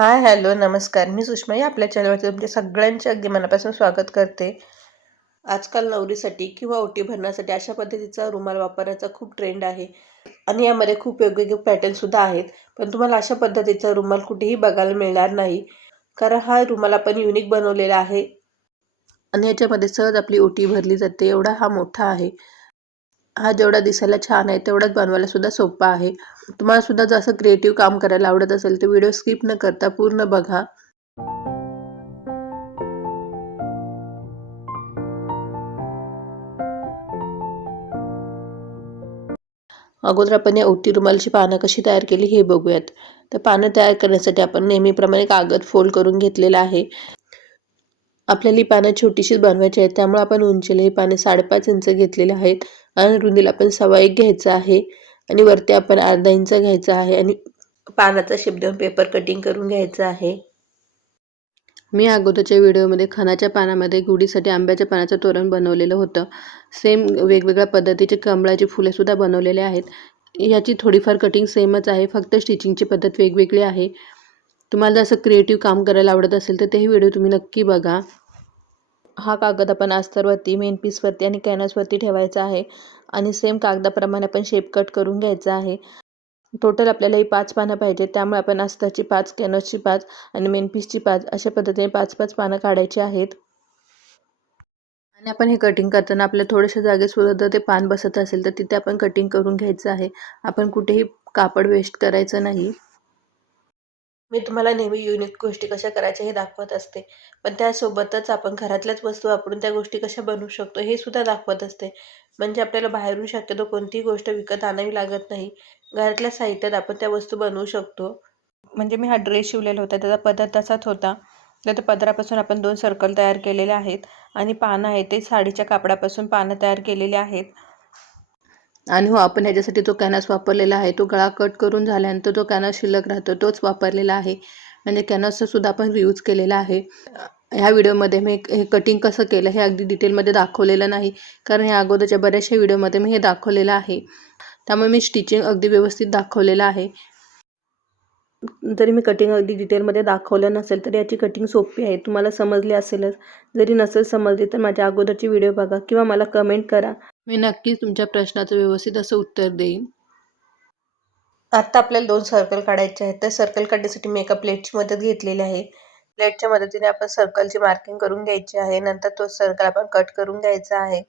हाय, hello, नमस्कार. मी सुषमाई आपल्या चॅनलवरती तुमच्या सगळ्यांचे अगदी मनापासून स्वागत करते. आजकाल नवरीसाठी किंवा ओटी भरण्यासाठी अशा पद्धतीचा रुमाल वापरायचा खूप ट्रेंड आहे आणि यामध्ये खूप वेगवेगळे पॅटर्नसुद्धा आहेत. पण तुम्हाला अशा पद्धतीचा रुमाल कुठेही बघायला मिळणार नाही, कारण हा रुमाल आपण युनिक बनवलेला आहे आणि याच्यामध्ये सहज आपली ओटी भरली जाते. एवढा हा मोठा आहे. हा जेवढा दिसायला छान आहे तेवढाच बनवायला सुद्धा सोपा आहे. तुम्हाला सुद्धा जर असं क्रिएटिव्ह काम करायला आवडत असेल तर व्हिडिओ स्किप न करता पूर्ण बघा. अगोदर आपण या ओटी रुमालाची पानं कशी तयार केली हे बघूयात. तर पानं तयार करण्यासाठी आपण नेहमीप्रमाणे कागद फोल्ड करून घेतलेला आहे. आपल्याला ही पानं छोटीशीच बनवायची आहेत, त्यामुळे आपण उंचीला ही पाने 5.5 इंच घेतलेली आहेत आणि रुंदीला आपण 1.25 घ्यायचं आहे आणि वरती आपण अर्धा इंच घ्यायचा आहे आणि पानाचा शेप देऊन पेपर कटिंग करून घ्यायचं आहे. मी अगोदरच्या व्हिडिओमध्ये खणाच्या पानामध्ये गुढीसाठी आंब्याच्या पानाचं तोरण बनवलेलं होतं. सेम वेगवेगळ्या पद्धतीचे कमळाची फुलेसुद्धा बनवलेले आहेत. याची थोडीफार कटिंग सेमच आहे, फक्त स्टिचिंगची पद्धत वेगवेगळी आहे. तुम्हाला जर असं क्रिएटिव्ह काम करायला आवडत असेल तर तेही व्हिडिओ तुम्ही नक्की बघा. हा कागद आपण अस्तरवरती, मेन पीसवरती आणि कॅनव्हासवरती ठेवायचा आहे आणि सेम कागदाप्रमाणे आपण शेप कट करून घ्यायचा आहे. टोटल आपल्याला ही 5 पानं पाहिजे, त्यामुळे आपण अस्ताची 5, कॅनव्हासची 5 आणि मेन पीसची 5 अशा पद्धतीने 5-5 पानं काढायची आहेत. आणि आपण हे कटिंग करताना आपल्या थोड्याशा जागेत ते पान बसत असेल तर तिथे आपण कटिंग करून घ्यायचं आहे. आपण कुठेही कापड वेस्ट करायचं नाही. मी तुम्हाला नेहमी युनिक गोष्टी कशा करायच्या हे दाखवत असते, पण त्यासोबतच आपण घरातल्याच वस्तू वापरून त्या गोष्टी कशा बनवू शकतो हे सुद्धा दाखवत असते. म्हणजे आपल्याला बाहेरून शक्यतो कोणतीही गोष्ट विकत आणावी लागत नाही. घरातल्या साहित्यात आपण त्या वस्तू बनवू शकतो. म्हणजे मी हा ड्रेस शिवलेला होता, त्याचा पदर तसाच होता. तर त्या पदरापासून आपण 2 सर्कल तयार केलेले आहेत आणि पानं आहेत ते साडीच्या कापडापासून पानं तयार केलेली आहेत. आणि हो, आपण ह्याच्यासाठी जो कॅनव्हास वापरलेला आहे तो गळा कट करून झाल्यानंतर जो कॅनव्हास शिल्लक राहतो तोच वापरलेला आहे. म्हणजे कॅनव्हासचा सुद्धा आपण रियूज केलेला आहे. ह्या व्हिडिओमध्ये मी हे कटिंग कसं केलं हे अगदी डिटेलमध्ये दाखवलेलं नाही, कारण ह्या अगोदरच्या बऱ्याचशा व्हिडिओमध्ये मी हे दाखवलेलं आहे. त्यामुळे मी स्टिचिंग अगदी व्यवस्थित दाखवलेलं आहे. जरी मी कटिंग अगदी डिटेलमध्ये दाखवलं नसेल तर याची कटिंग सोपी आहे, तुम्हाला समजली असेलच. जरी नसेल समजली तर माझ्या अगोदरची व्हिडिओ बघा किंवा मला कमेंट करा. मी नक्कीच तुमच्या प्रश्नाचं व्यवस्थित असं उत्तर देईन. आता आपल्याला 2 सर्कल काढायचे आहेत. तर सर्कल काढण्यासाठी मी एका प्लेटची मदत घेतलेली आहे. प्लेटच्या मदतीने आपण सर्कलची मार्किंग करून घ्यायची आहे. नंतर तो सर्कल आपण कट करून घ्यायचा आहे.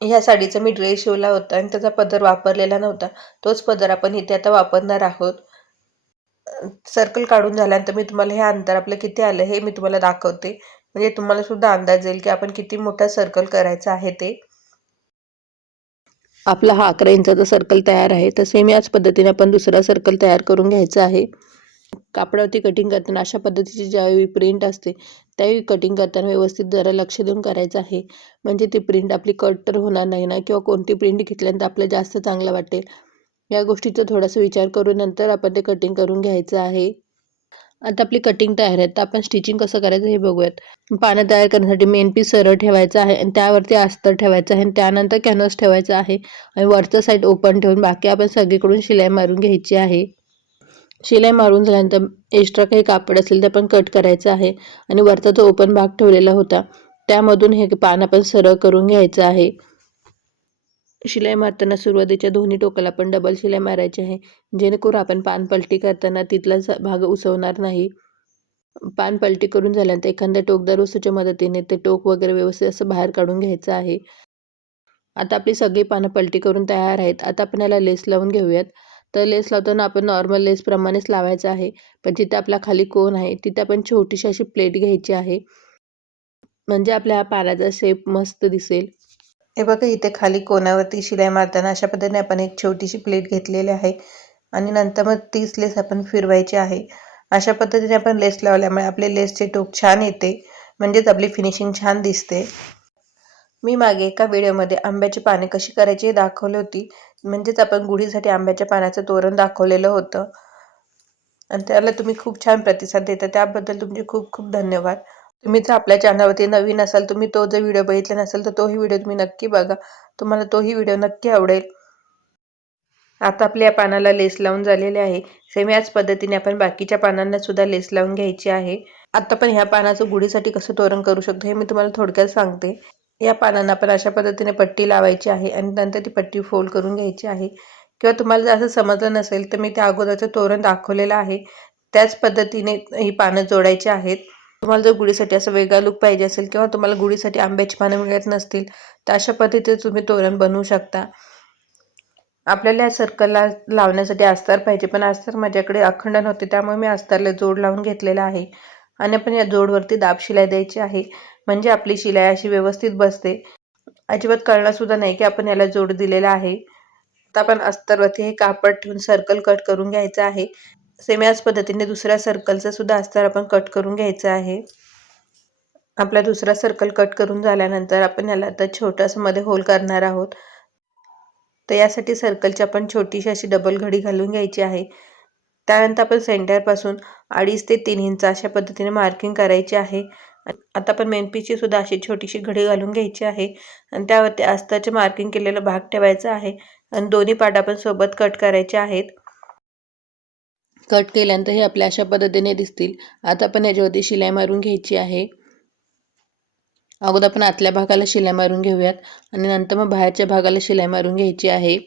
ह्या साडीचा मी ड्रेस शिवला होता आणि त्याचा पदर वापरलेला नव्हता. तोच पदर आपण इथे आता वापरणार आहोत. सर्कल काढून झाल्यानंतर मी तुम्हाला हे अंतर आपलं किती आलं हे मी तुम्हाला दाखवते. म्हणजे तुम्हाला सुद्धा अंदाज येईल की आपण किती मोठा सर्कल करायचा आहे ते. आपला हा 11 इंचाचा सर्कल तयार आहे. तर सेम याच पद्धतीने आपण दुसरा सर्कल तयार करून घ्यायचा आहे. कापडावरती कटिंग करताना अशा पद्धतीची ज्यावेळी प्रिंट असते त्यावेळी कटिंग करताना व्यवस्थित जरा लक्ष देऊन करायचं आहे. म्हणजे ती प्रिंट आपली कट तर होणार नाही ना, किंवा कोणती प्रिंट घेतल्यानंतर आपल्याला जास्त चांगलं वाटेल. या गोष्टीचा थोडासा विचार करून नंतर आपण ते कटिंग करून घ्यायचं आहे. आता आपली कटिंग तयार आहे, तर आपण स्टिचिंग कसं करायचं हे बघूयात. पानं तयार करण्यासाठी मेन पीस सरळ ठेवायचा आहे आणि त्यावरती अस्तर ठेवायचं आहे आणि त्यानंतर कॅनव्हास ठेवायचा आहे आणि वरचं साईड ओपन ठेवून बाकी आपण सगळीकडून शिलाई मारून घ्यायची आहे. शिलाई मारून झाल्यानंतर एक्स्ट्रा काही कापड असेल ते आपण कट करायचं आहे आणि वरचा जो ओपन भाग ठेवलेला होता त्यामधून हे पान आपण सरळ करून घ्यायचं आहे. शिलाई मारताना सुरुवातीच्या दोन्ही टोकाला आपण डबल शिलाई मारायची आहे, जेणेकरून आपण पान पलटी करताना तिथला भाग उसवणार नाही. पान पलटी करून झाल्यानंतर एखाद्या टोकदार वस्तूच्या मदतीने ते टोक वगैरे व्यवस्थित असं बाहेर काढून घ्यायचं आहे. आता आपली सगळी पानं पलटी करून तयार आहेत. आता आपण याला लेस लावून घेऊयात. तर लेस लावताना आपण नॉर्मल लेसप्रमाणेच लावायचं आहे, पण जिथे आपला खाली कोन आहे तिथे आपण छोटीशी अशी प्लेट घ्यायची आहे, म्हणजे आपल्या हा पानाचा शेप मस्त दिसेल. हे बघा, इथे खाली कोनावरती शिलाई मारताना अशा पद्धतीने आपण एक छोटीशी प्लेट घेतलेली आहे आणि नंतर मग तीच लेस आपण फिरवायची आहे. अशा पद्धतीने आपण लेस लावल्यामुळे आपले लेसचे टोक छान येते, म्हणजेच आपली फिनिशिंग छान दिसते. मी मागे एका व्हिडिओमध्ये आंब्याची पाने कशी करायची हे दाखवली होती, म्हणजेच आपण गुढीसाठी आंब्याच्या पानाचं तोरण दाखवलेलं होतं आणि त्याला तुम्ही खूप छान प्रतिसाद देता, त्याबद्दल तुमचे खूप खूप धन्यवाद. तुम्ही जर आपल्या चॅनलवरती नवीन असाल, तुम्ही तो जर व्हिडिओ बघितला नसेल तर तोही व्हिडिओ तुम्ही नक्की बघा, तुम्हाला तोही व्हिडिओ नक्की आवडेल. आता आपल्या या पानाला लेस लावून झालेले आहे. सेम याच पद्धतीने आपण बाकीच्या पानांना सुद्धा लेस लावून घ्यायची आहे. आता पण ह्या पानाचं गुढीसाठी कसं तोरण करू शकतो हे मी तुम्हाला थोडक्यात सांगते. या पानांना आपण अशा पद्धतीने पट्टी लावायची आहे आणि नंतर ती पट्टी फोल्ड करून घ्यायची आहे. किंवा तुम्हाला जर असं समजलं नसेल तर मी त्या अगोदरचं तोरण दाखवलेलं आहे, त्याच पद्धतीने ही पानं जोडायची आहेत. तुम्हाला जर गुढीसाठी असं वेगळा लुक पाहिजे असेल किंवा तुम्हाला गुढीसाठी आंब्याची पानं मिळत नसतील तर अशा पद्धतीने तुम्ही तोरण बनवू शकता. आपल्याला या सर्कलला लावण्यासाठी अस्तर पाहिजे, पण अस्तर माझ्याकडे अखंड नव्हते त्यामुळे मी अस्तरला जोड लावून घेतलेला आहे. आणि आपण या जोडवरती दाब शिलाई द्यायची आहे, म्हणजे आपली शिलाई अशी व्यवस्थित बसते. अजिबात कळणार सुद्धा नाही की आपण याला जोड दिलेला आहे. आता आपण अस्तरवरती हे कापड ठेवून सर्कल कट करून घ्यायचं आहे. सेम याच पद्धतीने दुसऱ्या सर्कलचं सुद्धा अस्तर आपण कट करून घ्यायचं आहे. आपला दुसरा सर्कल कट करून झाल्यानंतर आपण याला आता छोटंसं मध्ये होल करणार आहोत. तर यासाठी सर्कलची आपण छोटीशी अशी डबल घडी घालून घ्यायची आहे. त्यानंतर आपण सेंटरपासून 2.5 ते 3 इंच अशा पद्धतीने मार्किंग करायची आहे. आता आपण मेन पीसची सुद्धा अशी छोटीशी घडी घालून घ्यायची आहे आणि त्यावरती अस्ताचे मार्किंग केलेला भाग ठेवायचा आहे आणि दोन्ही पार्ट आपण सोबत कट करायचे आहेत. कट केल्यानंतर हे आपल्या अशा पद्धतीने दिसतील. आता आपण याच्यावरती शिलाई मारून घ्यायची आहे. अगोदर आपण आतल्या भागाला शिलाई मारून घेऊयात आणि नंतर मग बाहेरच्या भागाला शिलाई मारून घ्यायची आहे.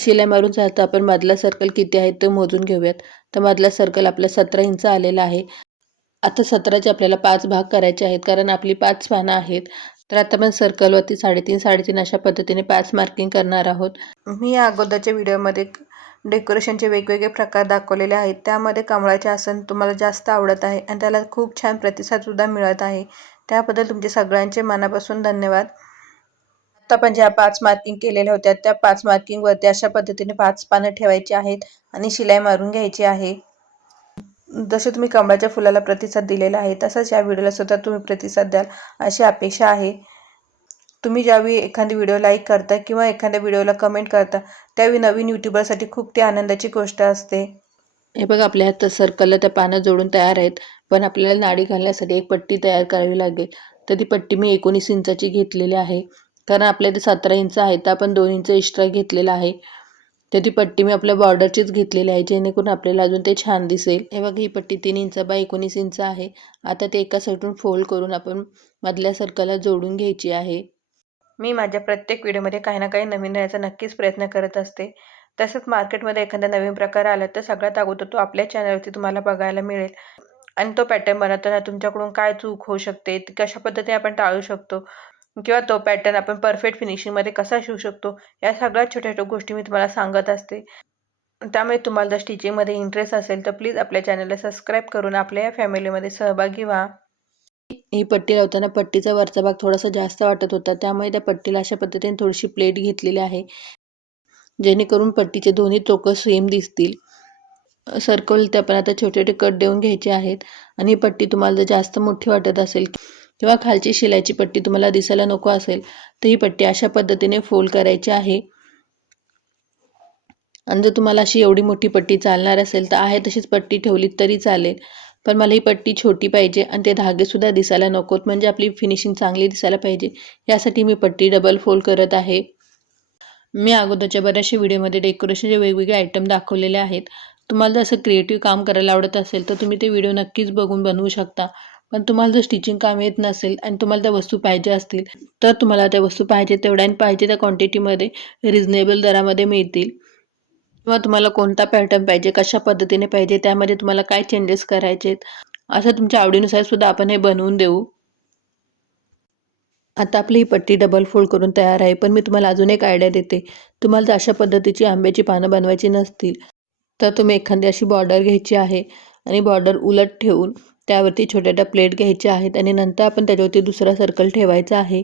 शिलाई मारून झालं आपण मधला सर्कल किती आहे ते मोजून घेऊयात. तर मधला सर्कल आपला 17 इंच आलेला आहे. आता 17चे आपल्याला 5 भाग करायचे आहेत, कारण आपली 5 पानं आहेत. तर आता आपण सर्कलवरती 3.5 अशा पद्धतीने 5 मार्किंग करणार आहोत. मी या अगोदरच्या व्हिडिओमध्ये डेकोरेशनचे वेगवेगळे प्रकार दाखवलेले आहेत. त्यामध्ये कमळाचे आसन तुम्हाला जास्त आवडत आहे आणि त्याला खूप छान प्रतिसादसुद्धा मिळत आहे. त्याबद्दल तुमचे सगळ्यांचे मनापासून धन्यवाद. आता आपण ज्या 5 मार्किंग केलेल्या होत्या त्या 5 मार्किंगवरती अशा पद्धतीने 5 पानं ठेवायची आहेत आणि शिलाई मारून घ्यायची आहे. जसे तुम्ही कमळाच्या फुलाला प्रतिसाद दिलेला आहे तसाच या व्हिडिओला सुद्धा तुम्ही प्रतिसाद द्याल अशी अपेक्षा आहे. तुम्ही ज्यावेळी एखादी व्हिडिओ लाईक करता किंवा एखाद्या व्हिडिओला कमेंट करता त्यावेळी नवीन यूट्यूबरसाठी खूप ती आनंदाची गोष्ट असते. हे बघा आपल्या हात सर्कलला त्या पानं जोडून तयार आहेत, पण आपल्याला नाडी घालण्यासाठी एक पट्टी तयार करावी लागेल. तर ती पट्टी मी 19 इंचाची घेतलेली आहे, कारण आपल्या इथे 17 इंच आहे तर आपण 2 इंच एक्स्ट्रा घेतलेला आहे. तर ती पट्टी मी आपल्या बॉर्डरचीच घेतलेली आहे, जेणेकरून आपल्याला अजून ते छान दिसेल. हे बघा ही पट्टी 3 इंच बाय 19 इंच आहे. आता ते एका साईडून फोल्ड करून आपण मधल्या सर्कलला जोडून घ्यायची आहे. मी माझ्या प्रत्येक व्हिडिओमध्ये काही ना काही नवीन राहायचा नक्कीच प्रयत्न करत असते. तसंच मार्केटमध्ये एखादा नवीन प्रकार आला तर सगळ्यात अगोदर तो आपल्या चॅनलवरती तुम्हाला बघायला मिळेल. आणि तो पॅटर्न बनवताना तुमच्याकडून काय चूक होऊ शकते, ती कशा पद्धतीने आपण टाळू शकतो किंवा तो पॅटर्न आपण परफेक्ट फिनिशिंगमध्ये कसा शिवू शकतो, या सगळ्या छोट्या छोट्या गोष्टी मी तुम्हाला सांगत असते. त्यामुळे तुम्हाला जर स्टिचिंगमध्ये इंटरेस्ट असेल तर प्लीज आपल्या चॅनलला सबस्क्राईब करून आपल्या या फॅमिलीमध्ये सहभागी व्हा. ही पट्टी लावताना पट्टीचा वरचा भाग थोडासा जास्त वाटत होता, त्यामुळे त्या पट्टीला अशा पद्धतीने थोडीशी प्लेट घेतलेली आहे, जेणेकरून पट्टीचे दोन्ही टोकं सेम दिसतील. सर्कल ते आपण आता छोटे छोटे कट देऊन घ्यायचे आहेत. आणि ही पट्टी तुम्हाला जर जास्त मोठी वाटत असेल किंवा खालची शिलाईची पट्टी तुम्हाला दिसायला नको असेल तर ही पट्टी अशा पद्धतीने फोल्ड करायची आहे. आणि जर तुम्हाला अशी एवढी मोठी पट्टी चालणार असेल तर आहे तशीच पट्टी ठेवली तरी चालेल, पण मला ही पट्टी छोटी पाहिजे आणि ते धागेसुद्धा दिसायला नकोत, म्हणजे आपली फिनिशिंग चांगली दिसायला पाहिजे. यासाठी मी पट्टी डबल फोल्ड करत आहे. मी अगोदरच्या बऱ्याचशा व्हिडिओमध्ये डेकोरेशनचे वेगवेगळे आयटम दाखवलेले आहेत. तुम्हाला जर असं क्रिएटिव्ह काम करायला आवडत असेल तर तुम्ही ते व्हिडिओ नक्कीच बघून बनवू शकता. पण तुम्हाला जर स्टिचिंग काम येत नसेल आणि तुम्हाला त्या वस्तू पाहिजे असतील तर तुम्हाला त्या वस्तू पाहिजे तेवढ्या आणि पाहिजे त्या क्वांटिटीमध्ये रिजनेबल दरामध्ये मिळतील. किंवा तुम्हाला कोणता पॅटर्न पाहिजे, कशा पद्धतीने पाहिजे, त्यामध्ये तुम्हाला काय चेंजेस करायचे आहेत, असं तुमच्या आवडीनुसार सुद्धा आपण हे बनवून देऊ. आता आपली ही पट्टी डबल फोल्ड करून तयार आहे, पण मी तुम्हाला अजून एक आयडिया देते. तुम्हाला जर अशा पद्धतीची आंब्याची पानं बनवायची नसतील तर तुम्ही एखादी अशी बॉर्डर घ्यायची आहे आणि बॉर्डर उलट ठेवून त्यावरती छोट्या प्लेट घ्यायच्या आहेत आणि नंतर आपण त्याच्यावरती दुसरा सर्कल ठेवायचा आहे.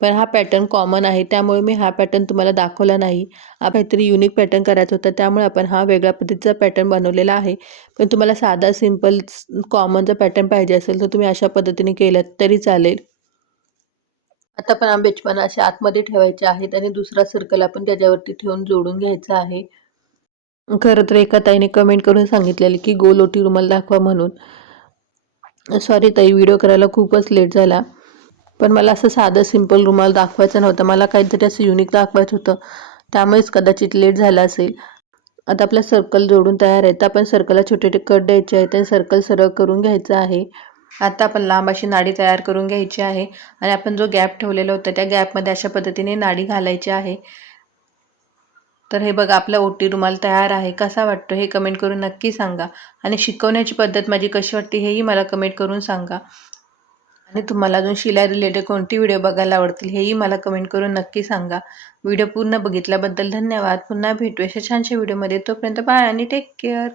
पण हा पॅटर्न कॉमन आहे त्यामुळे मी हा पॅटर्न तुम्हाला दाखवला नाही. हा काहीतरी युनिक पॅटर्न करायचा होता त्यामुळे आपण हा वेगळ्या पद्धतीचा पॅटर्न बनवलेला आहे. पण तुम्हाला साधा सिंपल कॉमन जर पॅटर्न पाहिजे असेल तर तुम्ही अशा पद्धतीने केलं तरी चालेल. आता आपण आंब्याची पानं अशी आतमध्ये ठेवायचे आहेत आणि दुसरा सर्कल आपण त्याच्यावरती ठेवून जोडून घ्यायचा आहे. खरं तर एका ताईने कमेंट करून सांगितलेली की गोल ओटी रुमाल दाखवा म्हणून. सॉरी ताई, व्हिडिओ करायला खूपच लेट झाला, पण मला असं साधं सिंपल रुमाल दाखवायचं नव्हतं, मला काहीतरी असं युनिक दाखवायचं होतं. त्यामुळेच कदाचित लेट झाला असेल. आता आपला सर्कल जोडून तयार आहे. तर आपण सर्कलला छोटे छोटे कट द्यायचे आहेत आणि सर्कल सरळ करून घ्यायचं आहे. आता आपण लांब अशी नाडी तयार करून घ्यायची आहे आणि आपण जो गॅप ठेवलेला होता त्या गॅपमध्ये अशा पद्धतीने नाडी घालायची आहे. तर हे बघा, आपला ओटी रुमाल तयार आहे. कसा वाटतो हे कमेंट करून नक्की सांगा आणि शिकवण्याची पद्धत माझी कशी वाटते हेही मला कमेंट करून सांगा. आणि तुम्हाला अजून शिलाई रिलेटेड कोणती व्हिडिओ बघायला आवडतील हेही मला कमेंट करून नक्की सांगा. व्हिडिओ पूर्ण बघितल्याबद्दल धन्यवाद. पुन्हा भेटू अशा छानशा व्हिडिओमध्ये. तोपर्यंत बाय आणि टेक केअर.